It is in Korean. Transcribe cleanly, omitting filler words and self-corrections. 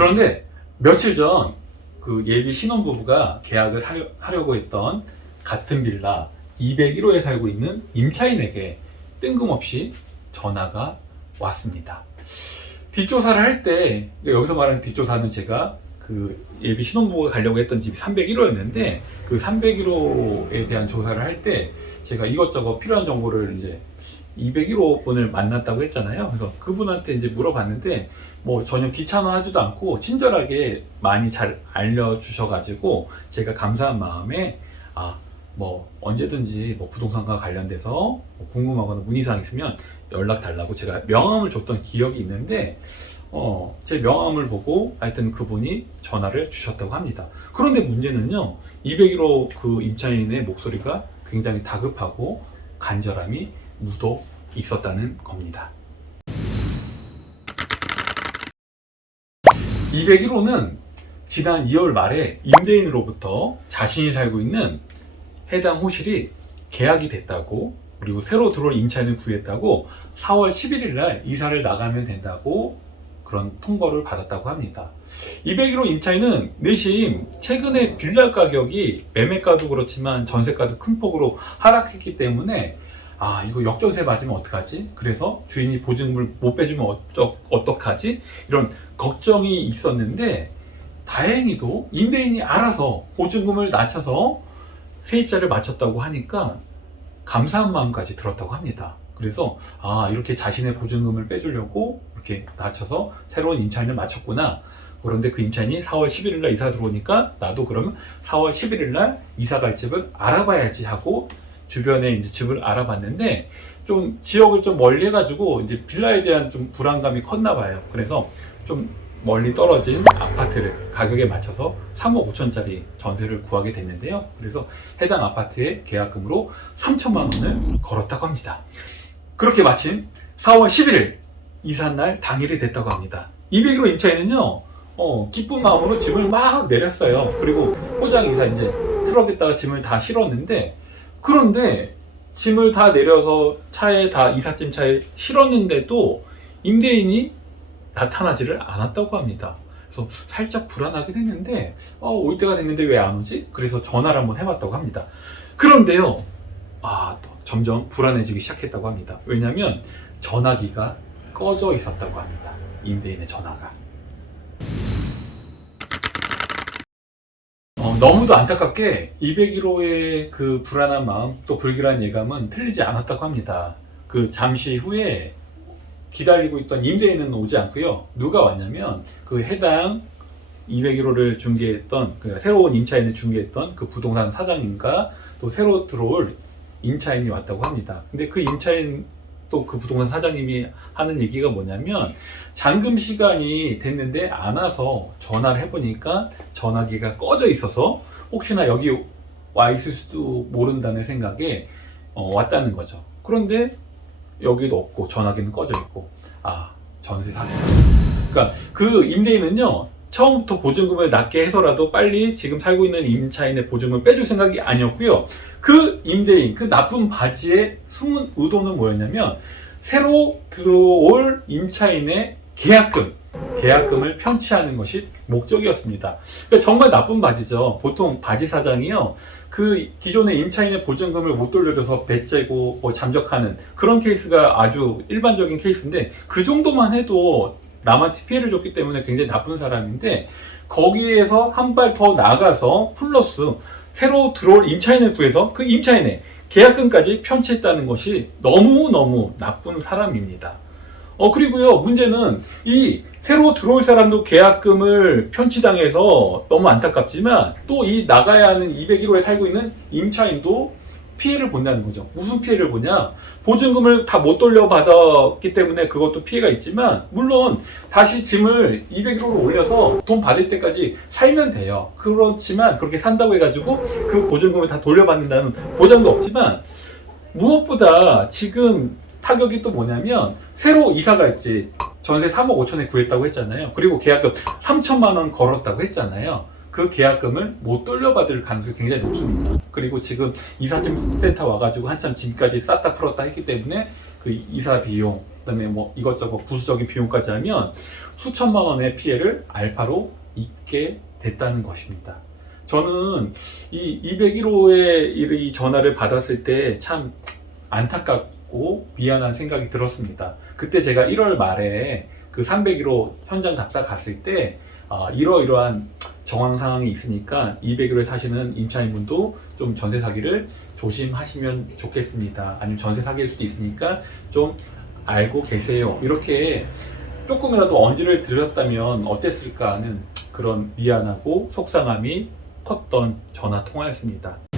그런데 며칠 전 그 예비 신혼부부가 계약을 하려고 했던 같은 빌라 201호에 살고 있는 임차인에게 뜬금없이 전화가 왔습니다. 뒷조사를 할 때, 여기서 말하는 뒷조사는 제가 그 예비 신혼부부가 가려고 했던 집이 301호였는데 그 301호에 대한 조사를 할 때 제가 이것저것 필요한 정보를 이제 201호 분을 만났다고 했잖아요. 그래서 그분한테 이제 물어봤는데 뭐 전혀 귀찮아하지도 않고 친절하게 많이 잘 알려주셔가지고 제가 감사한 마음에 뭐 언제든지 뭐 부동산과 관련돼서 뭐 궁금하거나 문의사항 있으면 연락 달라고 제가 명함을 줬던 기억이 있는데 제 명함을 보고 하여튼 그분이 전화를 주셨다고 합니다. 그런데 문제는요, 201호 그 임차인의 목소리가 굉장히 다급하고 간절함이 묻어 있었다는 겁니다. 201호는 지난 2월 말에 임대인으로부터 자신이 살고 있는 해당 호실이 계약이 됐다고, 그리고 새로 들어올 임차인을 구했다고 4월 11일 날 이사를 나가면 된다고 그런 통보를 받았다고 합니다. 201호 임차인은 내심 최근에 빌라 가격이 매매가도 그렇지만 전세가도 큰 폭으로 하락했기 때문에 이거 역전세 맞으면 어떡하지? 그래서 주인이 보증금을 못 빼주면 어떡하지? 이런 걱정이 있었는데 다행히도 임대인이 알아서 보증금을 낮춰서 세입자를 맞췄다고 하니까 감사한 마음까지 들었다고 합니다. 그래서 이렇게 자신의 보증금을 빼주려고 이렇게 낮춰서 새로운 임차인을 맞췄구나. 그런데 그 임차인이 4월 11일 날 이사 들어오니까 나도 그러면 4월 11일 날 이사 갈 집을 알아봐야지 하고 주변에 이제 집을 알아봤는데 좀 지역을 좀 멀리 해가지고 이제 빌라에 대한 좀 불안감이 컸나 봐요. 그래서 좀 멀리 떨어진 아파트를 가격에 맞춰서 3억 5천짜리 전세를 구하게 됐는데요. 그래서 해당 아파트의 계약금으로 3천만 원을 걸었다고 합니다. 그렇게 마침 4월 11일 이삿날 당일이 됐다고 합니다. 201호 임차인은요, 기쁜 마음으로 짐을 막 내렸어요. 그리고 포장 이사 이제 트럭에다가 짐을 다 실었는데, 그런데 짐을 다 내려서 이삿짐 차에 실었는데도 임대인이 나타나지를 않았다고 합니다. 그래서 살짝 불안하긴 했는데 올 때가 됐는데 왜 안 오지? 그래서 전화를 한번 해봤다고 합니다. 그런데요, 또 점점 불안해지기 시작했다고 합니다. 왜냐하면 전화기가 꺼져 있었다고 합니다. 임대인의 전화가. 너무도 안타깝게 201호의 그 불안한 마음, 또 불길한 예감은 틀리지 않았다고 합니다. 그 잠시 후에 기다리고 있던 임대인은 오지 않고요. 누가 왔냐면 그 해당 201호를 중개했던, 새로운 임차인을 중개했던 그 부동산 사장님과 또 새로 들어올 임차인이 왔다고 합니다. 근데 그 임차인 또 그 부동산 사장님이 하는 얘기가 뭐냐면 잔금 시간이 됐는데 안 와서 전화를 해보니까 전화기가 꺼져 있어서 혹시나 여기 와 있을 수도 모른다는 생각에 왔다는 거죠. 그런데 여기도 없고 전화기는 꺼져 있고 전세 사기. 그러니까 그 임대인은요, 처음부터 보증금을 낮게 해서라도 빨리 지금 살고 있는 임차인의 보증금을 빼줄 생각이 아니었고요. 그 임대인, 그 나쁜 바지의 숨은 의도는 뭐였냐면 새로 들어올 임차인의 계약금을 편취하는 것이 목적이었습니다. 그러니까 정말 나쁜 바지죠. 보통 바지 사장이요, 그 기존의 임차인의 보증금을 못 돌려줘서 배째고 뭐 잠적하는 그런 케이스가 아주 일반적인 케이스인데, 그 정도만 해도 남한테 피해를 줬기 때문에 굉장히 나쁜 사람인데, 거기에서 한 발 더 나가서 플러스 새로 들어올 임차인을 구해서 그 임차인의 계약금까지 편취했다는 것이 너무너무 나쁜 사람입니다. 그리고요, 문제는 이 새로 들어올 사람도 계약금을 편취당해서 너무 안타깝지만 또 이 나가야 하는 201호에 살고 있는 임차인도 피해를 본다는 거죠. 무슨 피해를 보냐? 보증금을 다 못 돌려받았기 때문에 그것도 피해가 있지만, 물론 다시 짐을 201호로 올려서 돈 받을 때까지 살면 돼요. 그렇지만 그렇게 산다고 해가지고 그 보증금을 다 돌려받는다는 보장도 없지만, 무엇보다 지금 타격이 또 뭐냐면 새로 이사 갈지 전세 3억 5천에 구했다고 했잖아요. 그리고 계약금 3천만 원 걸었다고 했잖아요. 그 계약금을 못 돌려받을 가능성이 굉장히 높습니다. 그리고 지금 이삿짐 센터 와가지고 한참 짐까지 쌌다 풀었다 했기 때문에 그 이사 비용, 그다음에 뭐 이것저것 부수적인 비용까지 하면 수천만 원의 피해를 알파로 입게 됐다는 것입니다. 저는 이 201호의 이 전화를 받았을 때 참 안타깝고 미안한 생각이 들었습니다. 그때 제가 1월 말에 그 301호 현장 답사 갔을 때 이러이러한 정황 상황이 있으니까 201호에 사시는 임차인분도 좀 전세 사기를 조심하시면 좋겠습니다. 아니면 전세 사기일 수도 있으니까 좀 알고 계세요. 이렇게 조금이라도 언지를 드렸다면 어땠을까 하는 그런 미안하고 속상함이 컸던 전화 통화였습니다.